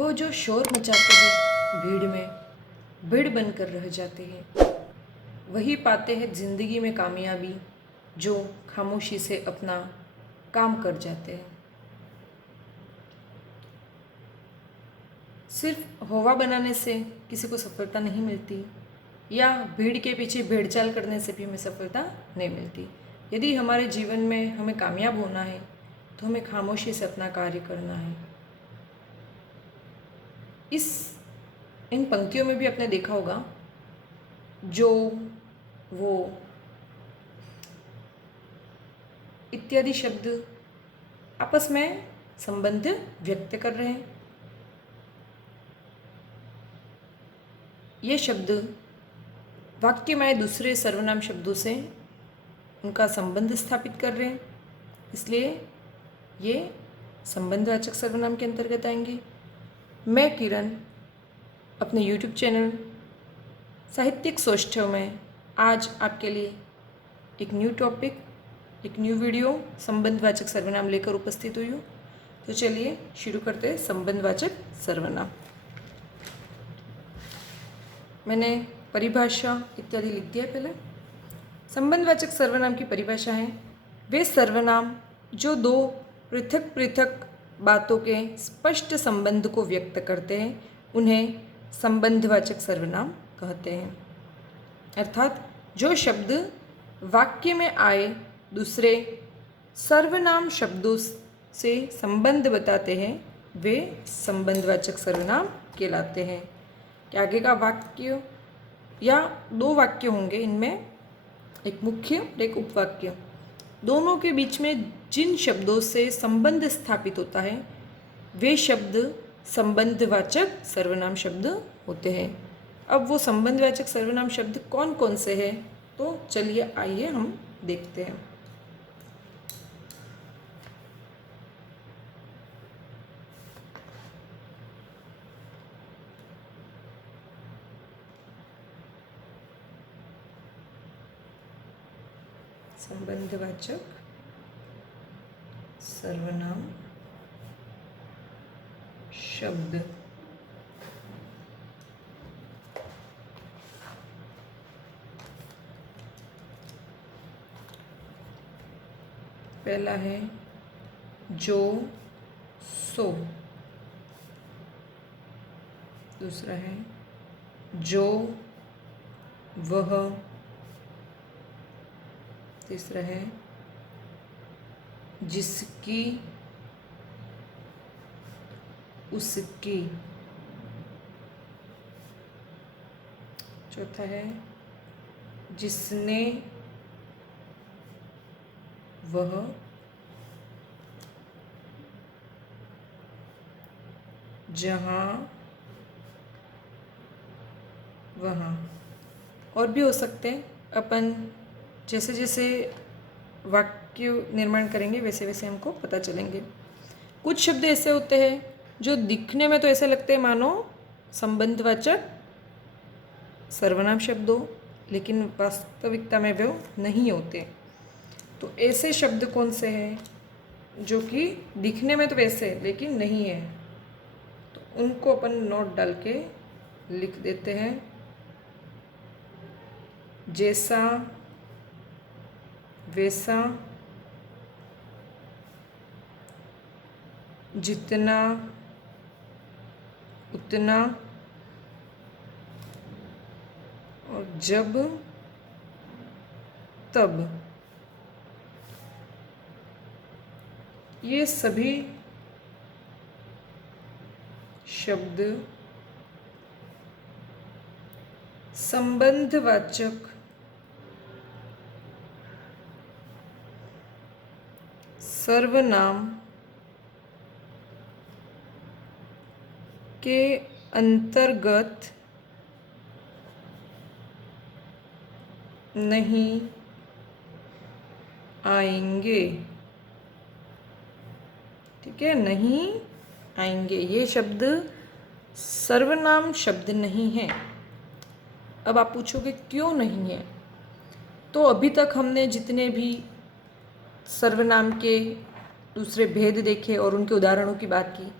वो जो शोर मचाते हैं भीड़ में, भीड़ बनकर रह जाते हैं, वही पाते हैं जिंदगी में कामयाबी, जो खामोशी से अपना काम कर जाते हैं। सिर्फ हवा बनाने से किसी को सफलता नहीं मिलती, या भीड़ के पीछे भेड़चाल करने से भी हमें सफलता नहीं मिलती। यदि हमारे जीवन में हमें कामयाब होना है तो हमें खामोशी से अपना कार्य करना है। इन पंक्तियों में भी आपने देखा होगा, जो वो इत्यादि शब्द आपस में संबंध व्यक्त कर रहे हैं। ये शब्द वाक्य में दूसरे सर्वनाम शब्दों से उनका संबंध स्थापित कर रहे हैं, इसलिए ये संबंधवाचक सर्वनाम के अंतर्गत आएंगे। मैं किरण अपने YouTube चैनल साहित्यिक सौष्ठव में आज आपके लिए एक न्यू टॉपिक, एक न्यू वीडियो संबंधवाचक सर्वनाम लेकर उपस्थित हुई हूँ। तो चलिए शुरू करते हैं संबंधवाचक सर्वनाम। मैंने परिभाषा इत्यादि लिख दिया पहले। संबंधवाचक सर्वनाम की परिभाषा है, वे सर्वनाम जो दो पृथक पृथक बातों के स्पष्ट संबंध को व्यक्त करते हैं उन्हें संबंधवाचक सर्वनाम कहते हैं। अर्थात जो शब्द वाक्य में आए दूसरे सर्वनाम शब्दों से संबंध बताते हैं वे संबंधवाचक सर्वनाम कहलाते हैं। कि आगे का वाक्य या दो वाक्य होंगे, इनमें एक मुख्य और एक उपवाक्य, दोनों के बीच में जिन शब्दों से संबंध स्थापित होता है वे शब्द संबंधवाचक सर्वनाम शब्द होते हैं। अब वो संबंधवाचक सर्वनाम शब्द कौन कौन से हैं, तो चलिए आइए हम देखते हैं। संबंधवाचक सर्वनाम शब्द। पहला है जो सो, दूसरा है जो वह, तीसरा है जिसकी उसकी, चौथा है जिसने वह, जहाँ वहाँ। और भी हो सकते हैं, अपन जैसे जैसे वाक्य निर्माण करेंगे वैसे वैसे हमको पता चलेंगे। कुछ शब्द ऐसे होते हैं जो दिखने में तो ऐसे लगते हैं मानो संबंधवाचक सर्वनाम शब्द हो, लेकिन वास्तविकता में वे नहीं होते। तो ऐसे शब्द कौन से हैं जो कि दिखने में तो वैसे लेकिन नहीं है, तो उनको अपन नोट डाल के लिख देते हैं। जैसा, वैसा, जितना, उतना, और जब, तब। ये सभी शब्द संबंधवाचक सर्वनाम के अंतर्गत नहीं आएंगे। ठीक है, नहीं आएंगे। ये शब्द सर्वनाम शब्द नहीं है। अब आप पूछोगे क्यों नहीं है, तो अभी तक हमने जितने भी सर्वनाम के दूसरे भेद देखे और उनके उदाहरणों की बात की,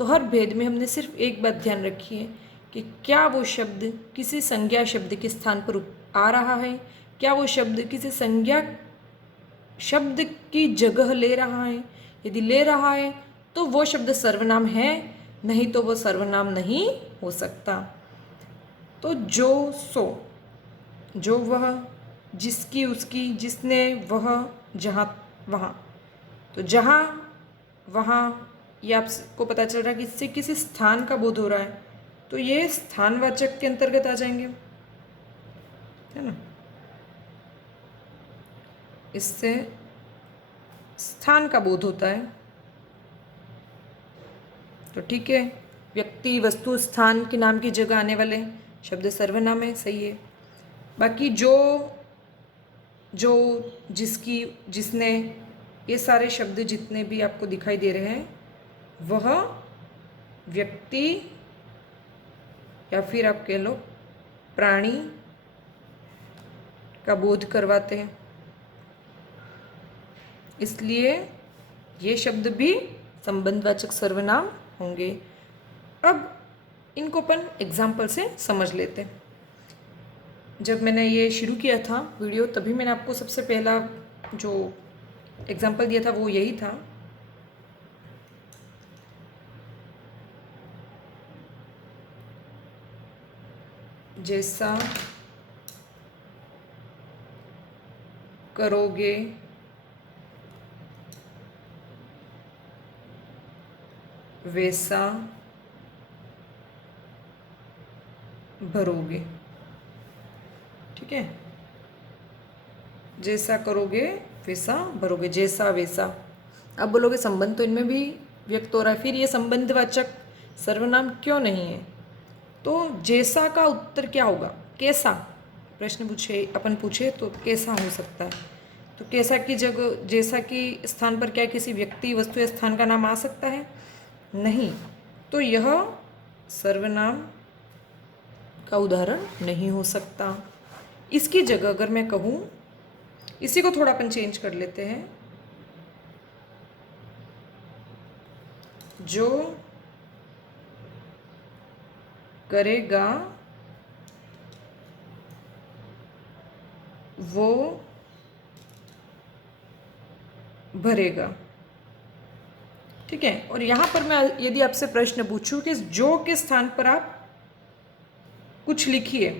तो हर भेद में हमने सिर्फ एक बात ध्यान रखी है कि क्या वो शब्द किसी संज्ञा शब्द के स्थान पर आ रहा है, क्या वो शब्द किसी संज्ञा शब्द की जगह ले रहा है। यदि ले रहा है तो वो शब्द सर्वनाम है, नहीं तो वो सर्वनाम नहीं हो सकता। तो जो सो, जो वह, जिसकी उसकी, जिसने वह, जहाँ वहाँ। तो जहाँ वहाँ ये आपको पता चल रहा है कि इससे किसी स्थान का बोध हो रहा है, तो ये स्थानवाचक के अंतर्गत आ जाएंगे, है ना। इससे स्थान का बोध होता है, तो ठीक है। व्यक्ति, वस्तु, स्थान के नाम की जगह आने वाले शब्द सर्वनाम है, सही है। बाकी जो, जिसकी, जिसने, ये सारे शब्द जितने भी आपको दिखाई दे रहे हैं वह व्यक्ति या फिर आप कह लो प्राणी का बोध करवाते हैं, इसलिए ये शब्द भी संबंधवाचक सर्वनाम होंगे। अब इनको अपन एग्जाम्पल से समझ लेते हैं। जब मैंने ये शुरू किया था वीडियो, तभी मैंने आपको सबसे पहला जो एग्जाम्पल दिया था वो यही था। जैसा करोगे वैसा भरोगे, ठीक है। जैसा करोगे वैसा भरोगे, जैसा वैसा। अब बोलोगे संबंध तो इनमें भी व्यक्त हो रहा है, फिर ये संबंधवाचक सर्वनाम क्यों नहीं है? तो जैसा का उत्तर क्या होगा? कैसा प्रश्न पूछे तो कैसा हो सकता है। तो कैसा की जगह, जैसा की स्थान पर क्या किसी व्यक्ति, वस्तु या स्थान का नाम आ सकता है? नहीं। तो यह सर्वनाम का उदाहरण नहीं हो सकता। इसकी जगह अगर मैं कहूँ, इसी को थोड़ा अपन चेंज कर लेते हैं, जो करेगा वो भरेगा, ठीक है। और यहाँ पर मैं यदि आपसे प्रश्न पूछूं कि जो के स्थान पर आप कुछ लिखिए,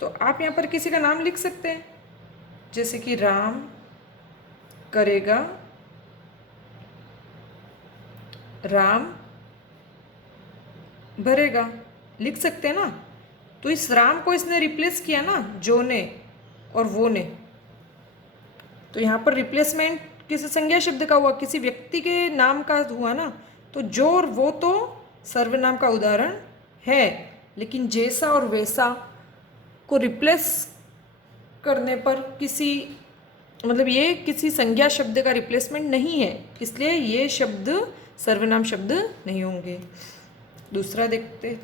तो आप यहाँ पर किसी का नाम लिख सकते हैं, जैसे कि राम करेगा, राम भरेगा, लिख सकते हैं ना। तो इस राम को इसने रिप्लेस किया ना, जो ने और वो ने। तो यहाँ पर रिप्लेसमेंट किसी संज्ञा शब्द का हुआ, किसी व्यक्ति के नाम का हुआ ना। तो जो और वो तो सर्वनाम का उदाहरण है, लेकिन जैसा और वैसा को रिप्लेस करने पर किसी, मतलब ये किसी संज्ञा शब्द का रिप्लेसमेंट नहीं है, इसलिए ये शब्द सर्वनाम शब्द नहीं होंगे। दूसरा देखते,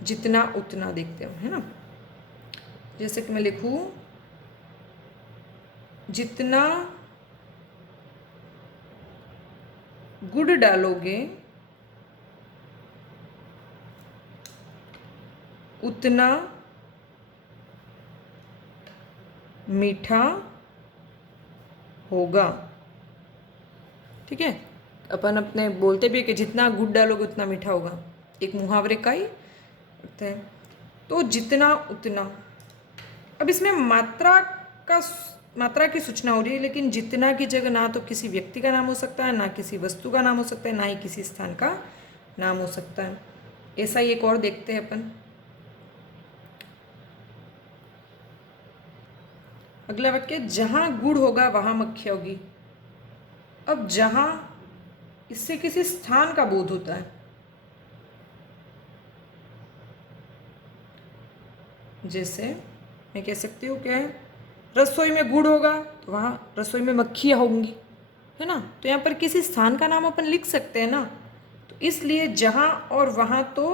जितना उतना देखते हैं, है ना। जैसे कि मैं लिखूं, जितना गुड़ डालोगे उतना मीठा होगा, ठीक है। अपन अपने बोलते भी है कि जितना गुड़ डालोगे उतना मीठा होगा, एक मुहावरे का ही अर्थ है। तो जितना उतना, अब इसमें मात्रा की सूचना हो रही है, लेकिन जितना की जगह ना तो किसी व्यक्ति का नाम हो सकता है, ना किसी वस्तु का नाम हो सकता है, ना ही किसी स्थान का नाम हो सकता है। ऐसा ही एक और देखते हैं अपन। अगला वाक्य, जहां गुड़ होगा वहां मक्खियां होगी। अब जहां, इससे किसी स्थान का बोध होता है। जैसे मैं कह सकती हूँ क्या है, रसोई में गुड़ होगा तो वहाँ रसोई में मक्खियाँ होंगी, है ना। तो यहाँ पर किसी स्थान का नाम अपन लिख सकते हैं ना। तो इसलिए जहाँ और वहाँ तो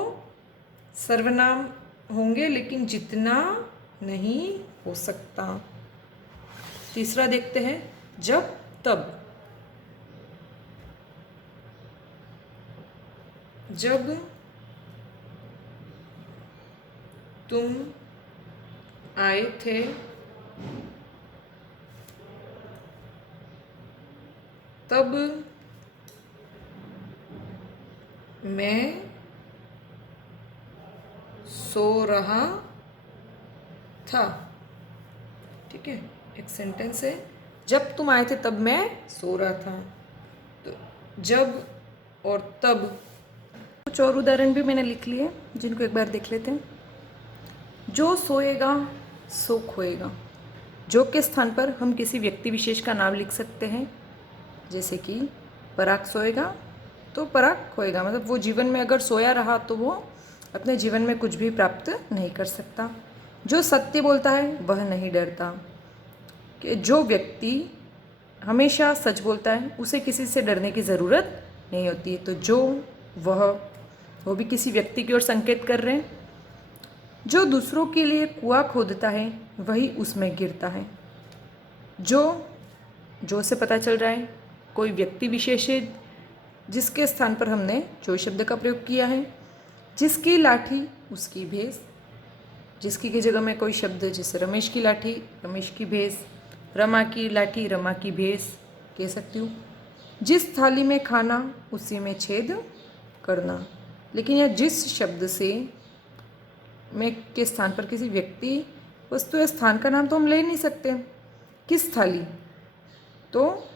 सर्वनाम होंगे, लेकिन जितना नहीं हो सकता। तीसरा देखते हैं, जब तब। जब तुम आए थे तब मैं सो रहा था। ठीक है, एक सेंटेंस है, जब तुम आए थे तब मैं सो रहा था। तो जब और तब। कुछ और उदाहरण भी मैंने लिख लिए जिनको एक बार देख लेते हैं। जो सोएगा सो खोएगा। जो के स्थान पर हम किसी व्यक्ति विशेष का नाम लिख सकते हैं, जैसे कि पराग सोएगा तो पराग खोएगा, मतलब वो जीवन में अगर सोया रहा तो वो अपने जीवन में कुछ भी प्राप्त नहीं कर सकता। जो सत्य बोलता है वह नहीं डरता। कि जो व्यक्ति हमेशा सच बोलता है उसे किसी से डरने की ज़रूरत नहीं होती है। तो जो वो भी किसी व्यक्ति की ओर संकेत कर रहे हैं। जो दूसरों के लिए कुआं खोदता है वही उसमें गिरता है। जो से पता चल रहा है कोई व्यक्ति विशेष है जिसके स्थान पर हमने जो शब्द का प्रयोग किया है। जिसकी लाठी उसकी भेस, जिसकी की जगह में कोई शब्द जैसे रमेश की लाठी रमेश की भेस, रमा की लाठी रमा की भेस कह सकती हूँ। जिस थाली में खाना उसी में छेद करना। लेकिन यह जिस शब्द से में के स्थान पर किसी व्यक्ति वस्तु या स्थान का नाम तो हम ले नहीं सकते। किस थाली, तो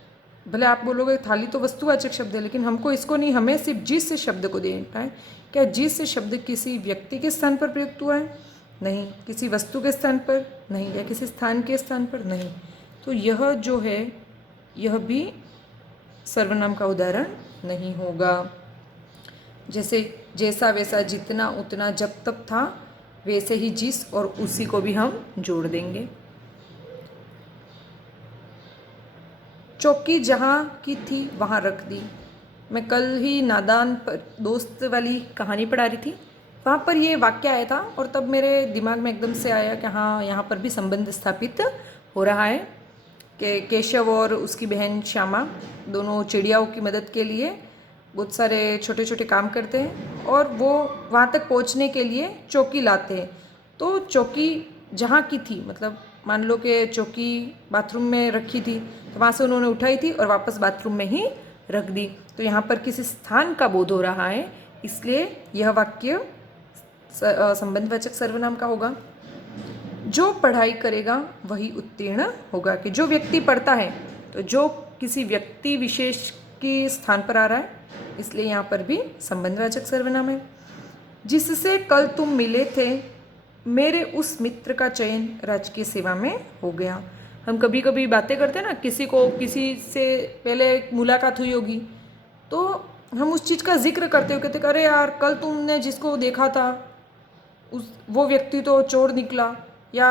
भले आप बोलोगे थाली तो वस्तुवाचक शब्द है, लेकिन हमको इसको नहीं, हमें सिर्फ जिस शब्द को देना है। क्या जिस शब्द किसी व्यक्ति के स्थान पर प्रयुक्त हुआ है? नहीं। किसी वस्तु के स्थान पर? नहीं। या किसी स्थान के स्थान पर? नहीं। तो यह जो है यह भी सर्वनाम का उदाहरण नहीं होगा। जैसे जैसा वैसा जितना उतना जब तब था, वैसे ही जिस और उसी को भी हम जोड़ देंगे। चौकी जहाँ की थी वहाँ रख दी। मैं कल ही नादान पर दोस्त वाली कहानी पढ़ा रही थी, वहाँ पर ये वाक्य आया था और तब मेरे दिमाग में एकदम से आया कि हाँ, यहाँ पर भी संबंध स्थापित हो रहा है कि केशव और उसकी बहन श्यामा दोनों चिड़ियाओं की मदद के लिए बहुत सारे छोटे छोटे काम करते हैं और वो वहाँ तक पहुँचने के लिए चौकी लाते हैं। तो चौकी जहाँ की थी, मतलब मान लो कि चौकी बाथरूम में रखी थी तो वहाँ से उन्होंने उठाई थी और वापस बाथरूम में ही रख दी। तो यहाँ पर किसी स्थान का बोध हो रहा है, इसलिए यह वाक्य संबंधवाचक सर्वनाम का होगा। जो पढ़ाई करेगा वही उत्तीर्ण होगा। कि जो व्यक्ति पढ़ता है, तो जो किसी व्यक्ति विशेष के स्थान पर आ रहा है, इसलिए यहाँ पर भी संबंधवाचक सर्वनाम है। जिससे कल तुम मिले थे, मेरे उस मित्र का चयन राजकीय सेवा में हो गया। हम कभी कभी बातें करते हैं ना, किसी से पहले मुलाकात हुई होगी तो हम उस चीज़ का जिक्र करते हो, कहते अरे यार कल तुमने जिसको देखा था वो व्यक्ति तो चोर निकला, या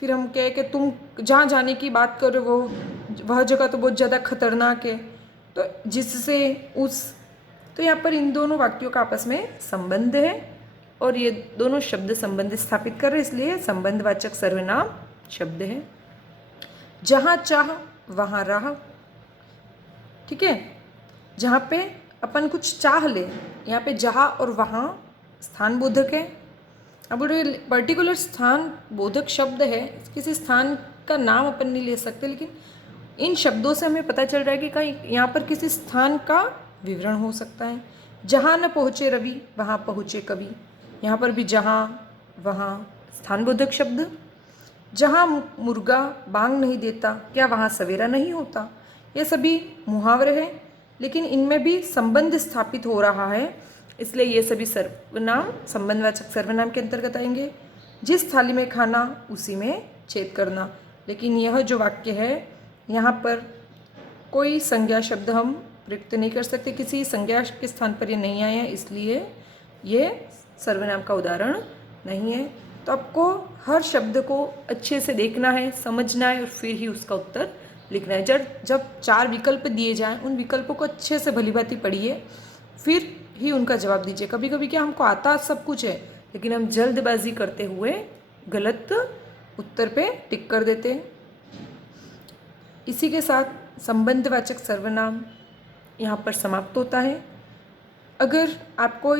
फिर हम कहे कि तुम जहाँ जाने की बात कर रहे हो वह जगह तो बहुत ज़्यादा खतरनाक है। तो जिससे उस, तो यहाँ पर इन दोनों वाक्यों का आपस में संबंध है और ये दोनों शब्द संबंध स्थापित कर रहे, इसलिए संबंधवाचक सर्वनाम शब्द है। जहाँ चाह वहाँ राह। ठीक है, जहाँ पे अपन कुछ चाह ले, यहाँ पे जहाँ और वहाँ स्थान बोधक है। अब पर्टिकुलर स्थान बोधक शब्द है, किसी स्थान का नाम अपन नहीं ले सकते, लेकिन इन शब्दों से हमें पता चल रहा है कि कहीं यहाँ पर किसी स्थान का विवरण हो सकता है। जहाँ न पहुँचे रवि वहाँ पहुँचे कवि। यहाँ पर भी जहाँ वहाँ स्थान बोधक शब्द। जहाँ मुर्गा बांग नहीं देता, क्या वहाँ सवेरा नहीं होता। ये सभी मुहावरे हैं, लेकिन इनमें भी संबंध स्थापित हो रहा है, इसलिए ये सभी सर्वनाम संबंधवाचक सर्वनाम के अंतर्गत आएंगे। जिस थाली में खाना उसी में छेद करना। लेकिन यह जो वाक्य है यहाँ पर कोई संज्ञा शब्द हम प्रयुक्त नहीं कर सकते, किसी संज्ञा के स्थान पर ये नहीं आया, इसलिए ये सर्वनाम का उदाहरण नहीं है। तो आपको हर शब्द को अच्छे से देखना है, समझना है और फिर ही उसका उत्तर लिखना है। जब 4 विकल्प दिए जाएं, उन विकल्पों को अच्छे से भलीभांति पढ़िए, फिर ही उनका जवाब दीजिए। कभी कभी क्या हमको आता सब कुछ है, लेकिन हम जल्दबाजी करते हुए गलत उत्तर पे टिक कर देते हैं। इसी के साथ संबंधवाचक सर्वनाम यहाँ पर समाप्त होता है। अगर आपको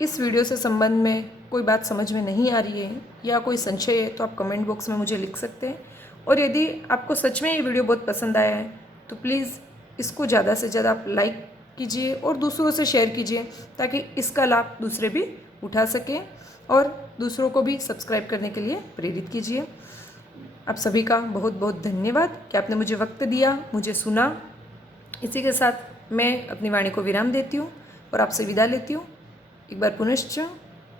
इस वीडियो से संबंध में कोई बात समझ में नहीं आ रही है या कोई संशय है तो आप कमेंट बॉक्स में मुझे लिख सकते हैं। और यदि आपको सच में ये वीडियो बहुत पसंद आया है तो प्लीज़ इसको ज़्यादा से ज़्यादा आप लाइक कीजिए और दूसरों से शेयर कीजिए, ताकि इसका लाभ दूसरे भी उठा सकें, और दूसरों को भी सब्सक्राइब करने के लिए प्रेरित कीजिए। आप सभी का बहुत बहुत धन्यवाद कि आपने मुझे वक्त दिया, मुझे सुना। इसी के साथ मैं अपनी वाणी को विराम देती हूँ और आपसे विदा लेती हूँ। एक बार पुनश्च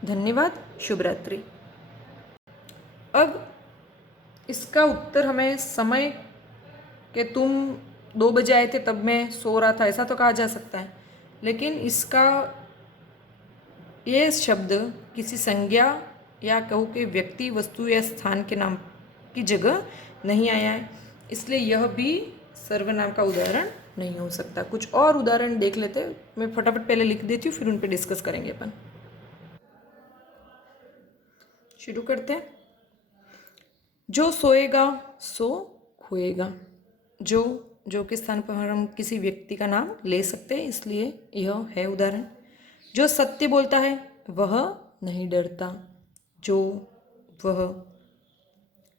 धन्यवाद। शुभ रात्रि। अब इसका उत्तर हमें समय कि तुम 2 बजे आए थे तब मैं सो रहा था, ऐसा तो कहा जा सकता है, लेकिन इसका ये शब्द किसी संज्ञा या कहूँ कि व्यक्ति, वस्तु या स्थान के नाम की जगह नहीं आया है, इसलिए यह भी सर्वनाम का उदाहरण नहीं हो सकता। कुछ और उदाहरण देख लेते, मैं फटाफट पहले लिख देती हूँ, फिर उन पर डिस्कस करेंगे अपन। शुरू करते हैं। जो सोएगा सो खोएगा। जो के स्थान पर हम किसी व्यक्ति का नाम ले सकते हैं, इसलिए यह है उदाहरण। जो सत्य बोलता है वह नहीं डरता।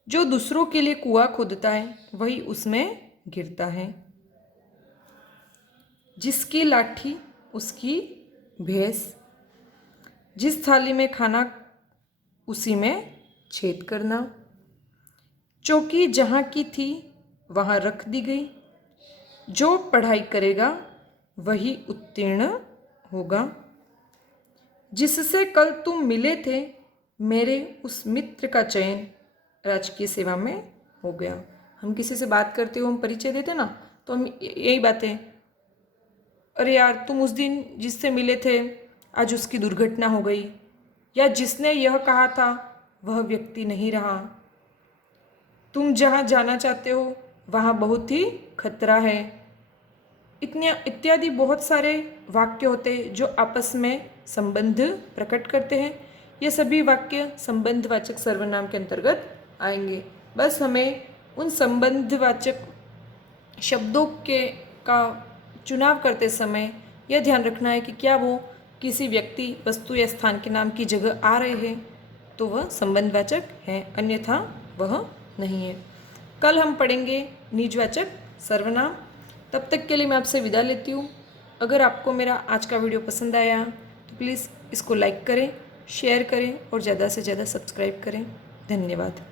जो दूसरों के लिए कुआं खोदता है वही उसमें गिरता है। जिसकी लाठी उसकी भैंस। जिस थाली में खाना उसी में छेद करना। चौकी जहाँ की थी वहाँ रख दी गई। जो पढ़ाई करेगा वही उत्तीर्ण होगा। जिससे कल तुम मिले थे मेरे उस मित्र का चयन राजकीय सेवा में हो गया। हम किसी से बात करते हो, हम परिचय देते ना, तो हम यही बातें, अरे यार तुम उस दिन जिससे मिले थे आज उसकी दुर्घटना हो गई, या जिसने यह कहा था वह व्यक्ति नहीं रहा। तुम जहाँ जाना चाहते हो वहाँ बहुत ही खतरा है। इत्यादि बहुत सारे वाक्य होते हैं जो आपस में संबंध प्रकट करते हैं। ये सभी वाक्य संबंधवाचक सर्वनाम के अंतर्गत आएंगे। बस हमें उन संबंधवाचक शब्दों का चुनाव करते समय यह ध्यान रखना है कि क्या वो किसी व्यक्ति, वस्तु या स्थान के नाम की जगह आ रहे हैं तो वह संबंधवाचक है, अन्यथा वह नहीं है। कल हम पढ़ेंगे निजवाचक सर्वनाम। तब तक के लिए मैं आपसे विदा लेती हूँ। अगर आपको मेरा आज का वीडियो पसंद आया तो प्लीज़ इसको लाइक करें, शेयर करें और ज़्यादा से ज़्यादा सब्सक्राइब करें। धन्यवाद।